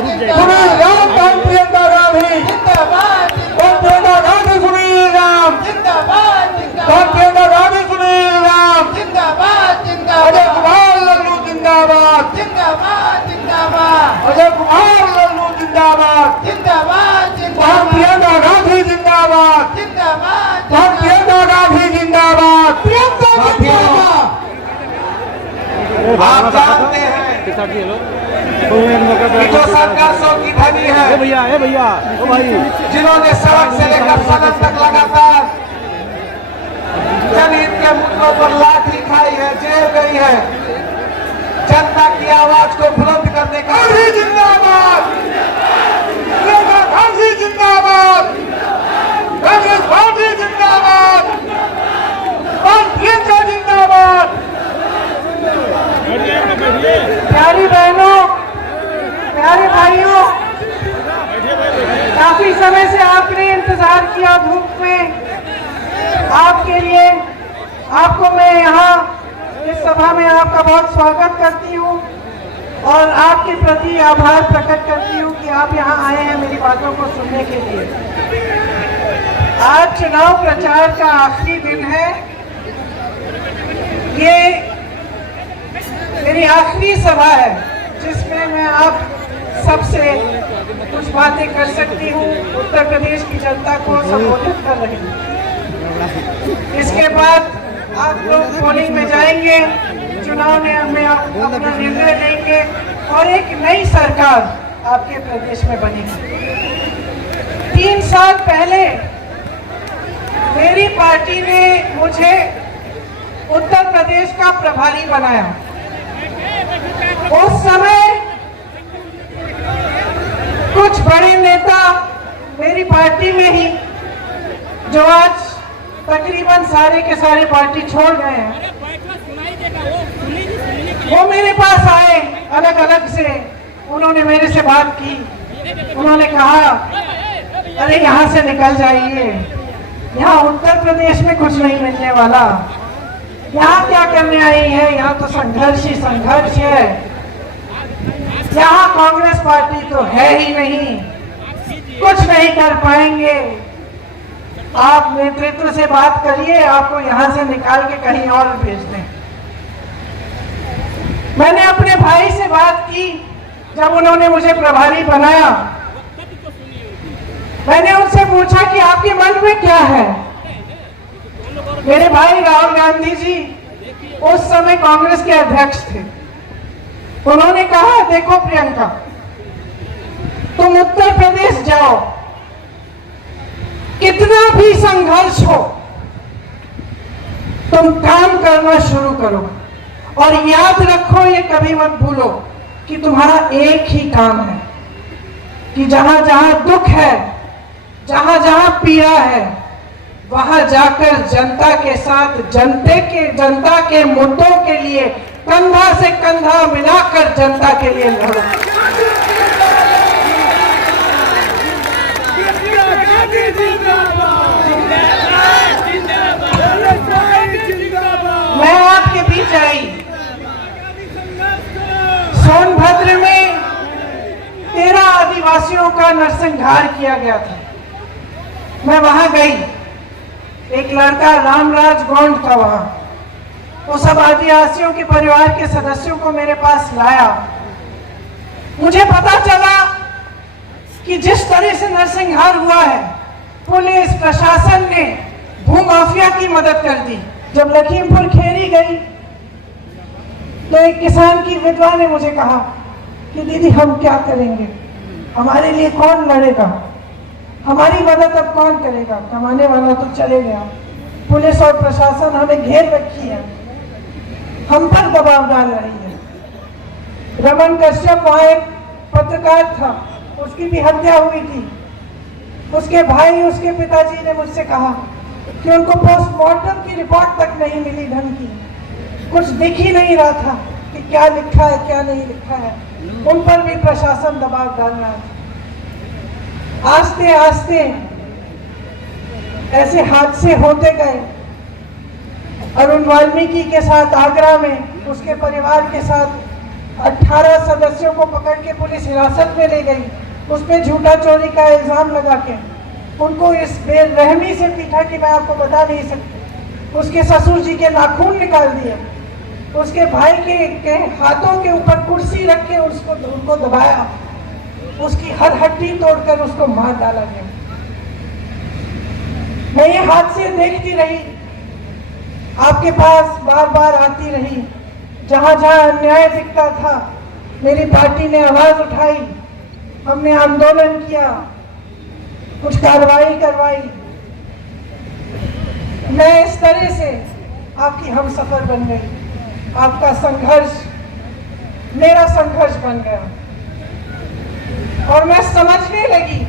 सुनील राम कौन प्रियंका गांधी कौन प्रियंका गांधी सुनील राम कौन प्रियंका गांधी सुनील राम अजय कुमार लल्लू जिंदाबाद अजय कुमार लल्लू जिंदाबाद कौन प्रियंका गांधी जिंदाबाद कौन प्रियंका गांधी जिंदाबाद प्रियंका जिंदाबाद। आप जानते हैं जो संघर्षों की धनी है भैया ओ भाई जिन्होंने सड़क से लेकर सदन तक लगातार जनहित के मुद्दों पर लाठी खाई है, जेल गई है, जनता की आवाज को बुलंद करने का गांधी जिंदाबाद गांधी जिंदाबाद कांग्रेस पार्टी जिंदाबाद प्रियंका जिंदाबाद। प्यारी बहनों, प्यारे भाइयों, काफी समय से आपने इंतजार किया धूप में। आपके लिए आपको मैं यहाँ इस सभा में आपका बहुत स्वागत करती हूँ और आपके प्रति आभार प्रकट करती हूँ कि आप यहाँ आए हैं मेरी बातों को सुनने के लिए। आज चुनाव प्रचार का आखिरी दिन है। ये मेरी आखिरी सभा है जिसमें मैं आप सबसे कुछ बातें कर सकती हूँ, उत्तर प्रदेश की जनता को संबोधित कर रही हूँ। इसके बाद आप लोग पोलिंग में जाएंगे, चुनाव में आप अपना निर्णय लेंगे और एक नई सरकार आपके प्रदेश में बनेगी। 3 साल पहले मेरी पार्टी ने मुझे उत्तर प्रदेश का प्रभारी बनाया। उस समय कुछ बड़े नेता मेरी पार्टी में ही, जो आज तकरीबन सारे के सारे पार्टी छोड़ गए हैं, वो मेरे पास आए अलग अलग से। उन्होंने मेरे से बात की, उन्होंने कहा अरे यहाँ से निकल जाइए, यहाँ उत्तर प्रदेश में कुछ नहीं मिलने वाला, यहाँ क्या करने आई है, यहाँ तो संघर्ष ही संघर्ष है, यहाँ कांग्रेस पार्टी तो है ही नहीं, कुछ नहीं कर पाएंगे, आप नेतृत्व से बात करिए, आपको यहाँ से निकाल के कहीं और भेज दें। मैंने अपने भाई से बात की जब उन्होंने मुझे प्रभारी बनाया। मैंने उनसे पूछा कि आपके मन में क्या है। मेरे भाई राहुल गांधी जी उस समय कांग्रेस के अध्यक्ष थे। उन्होंने कहा देखो प्रियंका, तुम उत्तर प्रदेश जाओ, कितना भी संघर्ष हो तुम काम करना शुरू करो और याद रखो, ये कभी मत भूलो कि तुम्हारा एक ही काम है कि जहां जहां दुख है, जहां जहां पीड़ा है, वहां जाकर जनता के साथ जनता के मुद्दों के लिए कंधा से कंधा मिलाकर जनता के लिए लड़ो। मैं आपके बीच आई। सोनभद्र में 13 आदिवासियों का नरसंहार किया गया था। मैं वहां गई, एक लड़का रामराज गोंड था वहां, वो सब आदिवासियों के परिवार के सदस्यों को मेरे पास लाया। मुझे पता चला कि जिस तरह से नरसंहार हुआ है, पुलिस प्रशासन ने भूमाफिया की मदद कर दी। जब लखीमपुर खेरी गई तो एक किसान की विधवा ने मुझे कहा कि दीदी हम क्या करेंगे, हमारे लिए कौन लड़ेगा, हमारी मदद अब कौन करेगा, कमाने वाला तो चले गया, पुलिस और प्रशासन हमें घेर रखी है, हम पर दबाव डाल रही है। रमन कश्यप वहां एक पत्रकार था, उसकी भी हत्या हुई थी। उसके भाई, उसके पिताजी ने मुझसे कहा कि उनको पोस्टमार्टम की रिपोर्ट तक नहीं मिली ढंग की, कुछ दिख ही नहीं रहा था कि क्या लिखा है क्या नहीं लिखा है। उन पर भी प्रशासन दबाव डाल रहा था। आस्ते आस्ते ऐसे हादसे होते गए। अरुण वाल्मीकि के साथ आगरा में, उसके परिवार के साथ 18 सदस्यों को पकड़ के पुलिस हिरासत में ले गई, उस पर झूठा चोरी का इल्जाम लगा के उनको इस बेरहमी से पीटा कि मैं आपको बता नहीं सकती। उसके ससुर जी के नाखून निकाल दिए, उसके भाई के हाथों के ऊपर कुर्सी रख के उनको दबाया, उसकी हर हड्डी तोड़कर उसको मार डाला गया। मैं ये हादसे देखती रही, आपके पास बार बार आती रही, जहां जहां अन्याय दिखता था मेरी पार्टी ने आवाज उठाई, हमने आंदोलन किया, कुछ कार्रवाई करवाई। मैं इस तरह से आपकी हमसफर बन गई, आपका संघर्ष मेरा संघर्ष बन गया और मैं समझने लगी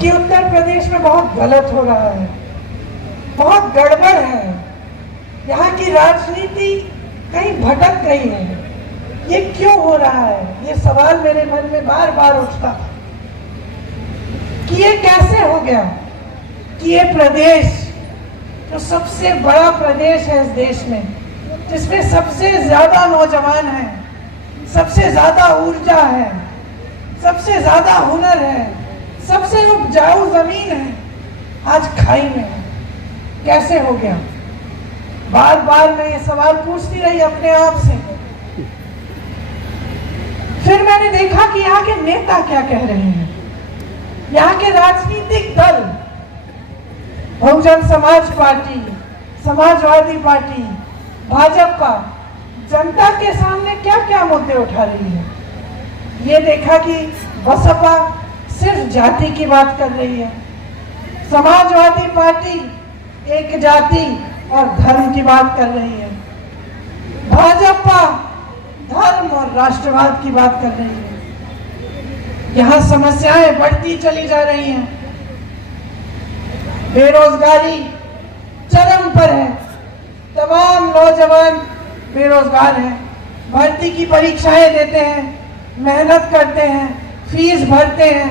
कि उत्तर प्रदेश में बहुत गलत हो रहा है, बहुत गड़बड़ है, यहाँ की राजनीति कहीं भटक गई है। ये क्यों हो रहा है? ये सवाल मेरे मन में बार बार उठता था कि ये कैसे हो गया कि ये प्रदेश जो सबसे बड़ा प्रदेश है इस देश में, जिसमें सबसे ज्यादा नौजवान हैं, सबसे ज्यादा ऊर्जा है, सबसे ज्यादा हुनर है, सबसे उपजाऊ जमीन है, आज खाई में है। कैसे हो गया? बार बार मैं ये सवाल पूछती रही अपने आप से। फिर मैंने देखा कि यहाँ के नेता क्या कह रहे हैं, यहाँ के राजनीतिक दल, बहुजन समाज पार्टी, समाजवादी पार्टी, भाजपा जनता के सामने क्या क्या मुद्दे उठा रही है। ये देखा कि बसपा सिर्फ जाति की बात कर रही है, समाजवादी पार्टी एक जाति और धर्म की बात कर रही है, भाजपा धर्म और राष्ट्रवाद की बात कर रही है। यहाँ समस्याएं बढ़ती चली जा रही हैं, बेरोजगारी चरम पर है, तमाम नौजवान बेरोजगार हैं, भर्ती की परीक्षाएं देते हैं, मेहनत करते हैं, फीस भरते हैं,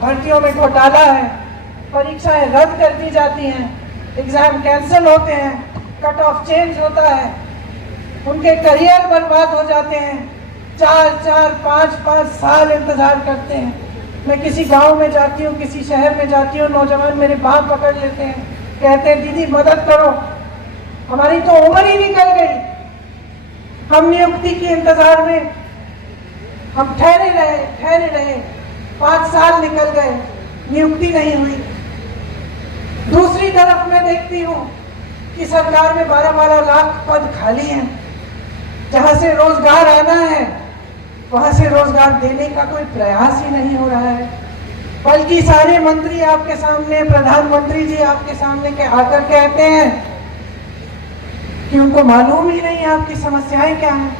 भर्तियों में घोटाला है, परीक्षाएं रद्द कर दी जाती हैं, एग्जाम कैंसिल होते हैं, कट ऑफ चेंज होता है, उनके करियर बर्बाद हो जाते हैं, 4-4, 5-5 साल इंतजार करते हैं। मैं किसी गांव में जाती हूँ, किसी शहर में जाती हूँ, नौजवान मेरे बाप पकड़ लेते हैं, कहते हैं दीदी मदद करो, हमारी तो उम्र ही निकल गई, हम नियुक्ति के इंतजार में हम ठहरे रहे, 5 साल निकल गए, नियुक्ति नहीं हुई। दूसरी तरफ मैं देखती हूँ कि सरकार में 12-12 लाख पद खाली हैं, जहां से रोजगार आना है वहां से रोजगार देने का कोई प्रयास ही नहीं हो रहा है, बल्कि सारे मंत्री आपके सामने, प्रधानमंत्री जी आपके सामने के आकर कहते हैं कि उनको मालूम ही नहीं आपकी समस्याएं क्या हैं,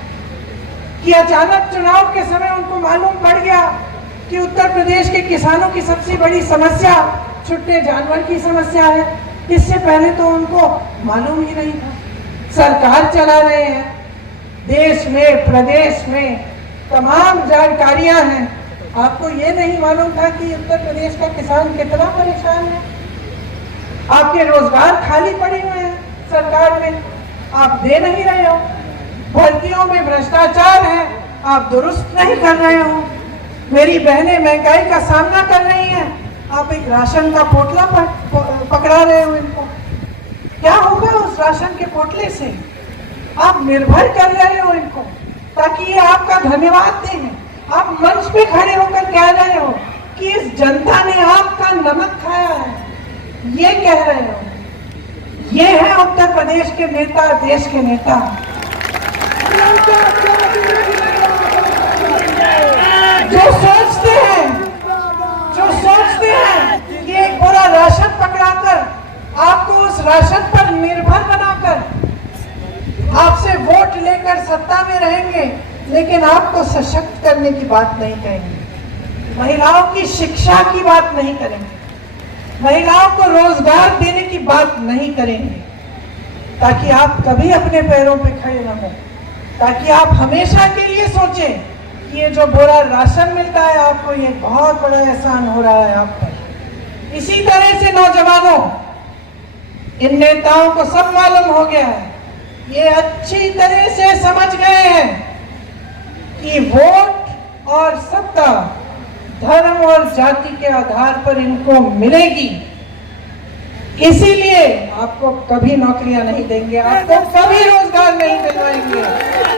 कि अचानक चुनाव के समय उनको मालूम पड़ गया कि उत्तर प्रदेश के किसानों की सबसे बड़ी समस्या छुट्टे जानवर की समस्या है। इससे पहले तो उनको मालूम ही नहीं था। सरकार चला रहे हैं, देश में प्रदेश में तमाम जानकारियां हैं, आपको ये नहीं मालूम था कि उत्तर प्रदेश का किसान कितना परेशान है। आपके रोजगार खाली पड़े हुए हैं सरकार में, आप दे नहीं रहे हो, भर्तियों में भ्रष्टाचार है, आप दुरुस्त नहीं कर रहे हो, मेरी बहनें महंगाई का सामना कर रही हैं, आप एक राशन का पोटला पकड़ा रहे हो इनको। क्या होगा उस राशन के पोटले से? आप निर्भर कर रहे हो इनको ताकि ये आपका धन्यवाद दें। आप मंच पे खड़े होकर कह रहे हो कि इस जनता ने आपका नमक खाया है, ये कह रहे हो। ये है उत्तर प्रदेश के नेता, देश के नेता। जो सोचते हैं कि एक पूरा राशन पकड़ाकर आपको उस राशन पर निर्भर बनाकर आपसे वोट लेकर सत्ता में रहेंगे, लेकिन आपको सशक्त करने की बात नहीं कहेंगे, महिलाओं की शिक्षा की बात नहीं करेंगे, महिलाओं को रोजगार देने की बात नहीं करेंगे, ताकि आप कभी अपने पैरों पे खड़े न हो, ताकि आप हमेशा के लिए सोचें कि ये जो बोरा राशन मिलता है आपको, ये बहुत बड़ा एहसान हो रहा है आप पर। इसी तरह से नौजवानों, इन नेताओं को सब मालूम हो गया है, ये अच्छी तरह से समझ गए हैं कि वोट और सत्ता धर्म और जाति के आधार पर इनको मिलेगी, इसीलिए आपको कभी नौकरियां नहीं देंगे, आपको कभी रोजगार नहीं दिलवाएंगे।